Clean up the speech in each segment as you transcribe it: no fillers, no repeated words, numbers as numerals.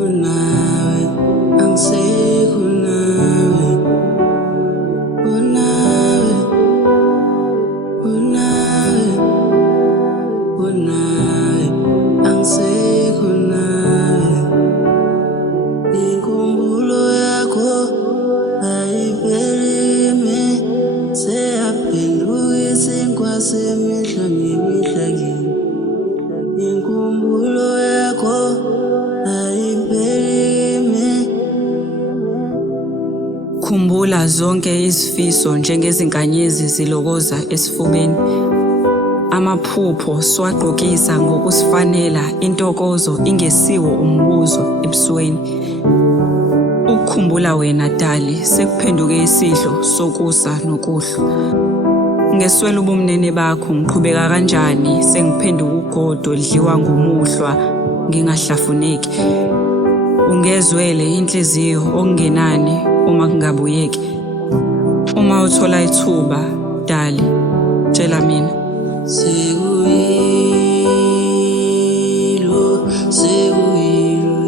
unawe angisekho nawe unawe angisekho nawe inkumbulo yakho ayiphelime seyaphenduka isinkwa semihla ngemihla kimi inkumbulo yakho ayiphelime. Khumbula zonke izifiso njengezinkanyezi zilokoza esifubeni. Amaphupho siwagqokisa ngokusifanela intokozo ingesiwo umbuzo ebusweni. Ukukhumbula wena Dali sekuphenduke isidlo sokusa nokuhlwa. Ngeswela ubumnene bakho ngiqhubeka kanjani sengiphenduka ugodo lidliwa ngumuhlwa ngingahlafuneki. Ungezwele inhliziyo okungenani uma kungabuyeki. Uma uthola ithuba Dali tshela mina. Sekuyilo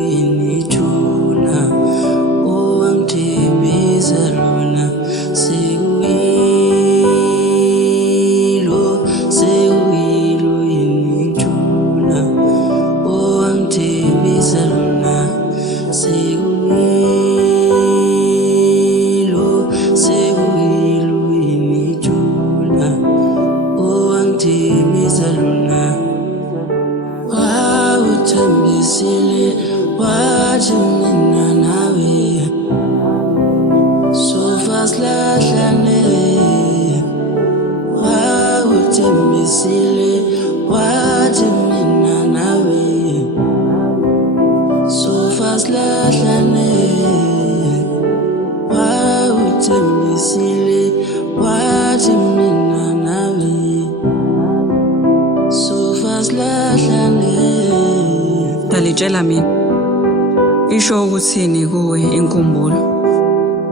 inithuna owangithembisa lona sekuyilo inithuna owangithembisa lona sekuyilo inithuna owangithembisa lona wawuthembisile wathi mina nawe sofa silahlane wawuthembisile wathi mina nawe sofa silahlane wawuthembisile wathi mina nawe sofa silahlane. Dali tshela mina. Isho ukuthini kuwe inkumbulo?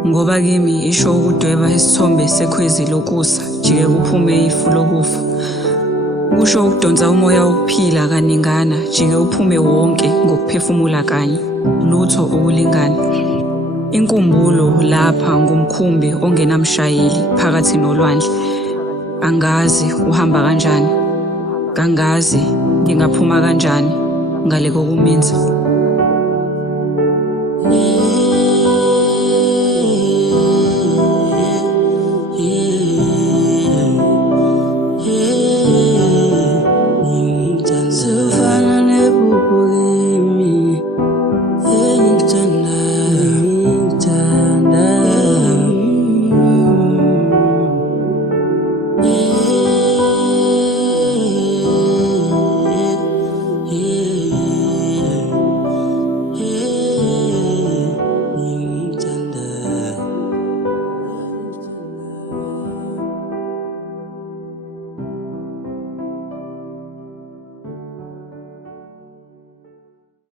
Ngoba kimi isho ukudweba isithombe sekhwezi lokusa jike kuphume ifu lokufa. Kusho ukudonsa umoya wokuphila kaningana jike uphume wonke ngokuphefumula kanye lutho ukulingana. Inkumbulo lapha ngumkhumbi ongenamshayeli phakathi nolwandle. Angazi uhamba kanjani. Kangazi ngingaphuma kanjani ngale kokuminza.